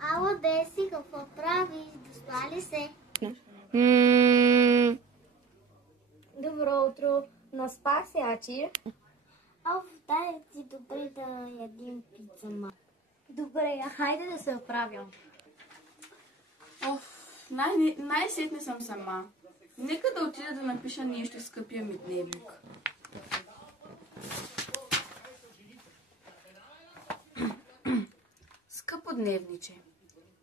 Ало, Деси, какво правиш? Доспа ли се? Добро утро. Наспах се, Ачи. Дай ти добре да ядим пица, ма. Добре, хайде да се оправям. Най-сетне съм сама. Нека да отида да напиша нещо в скъпия ми дневник. Скъпо дневниче,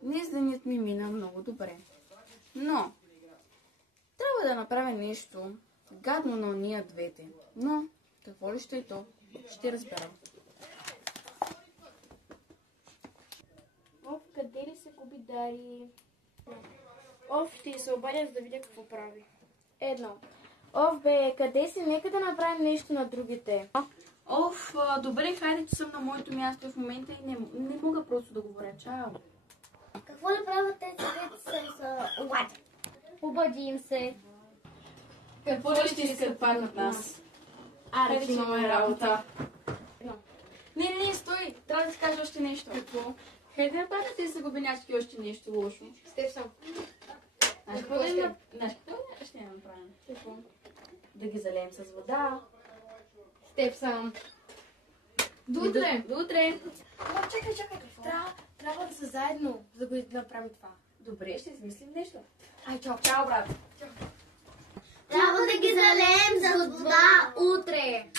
днес денят ми мина много добре. Но трябва да направя нещо гадно на ония двете. Но какво ли ще е то? Ще разберам. Къде ли се губи Дари? Ще се обадя, за да видя какво прави. Едно. Къде си? Нека да направим нещо на другите. Добре, хайде, че съм на моето място в момента и не мога просто да говоря. Чао. Какво ли правят тези деца с обади? Обади им се. Какво ли ще искат пак от нас? Аре, че имаме работа. Не, стой! Трябва да ти кажа още нещо. Какво? Хайде да пак ти се губеняшки още нещо лошо. С теб съм. Знаеш какво ще направим? Какво? Да ги залеем с вода. С теб съм. До утре! До утре! Чакай. Трябва да са заедно, за да го направим това. Добре, ще измислим нещо. Чао, брат. Трябва да ги залеем с вода Утре!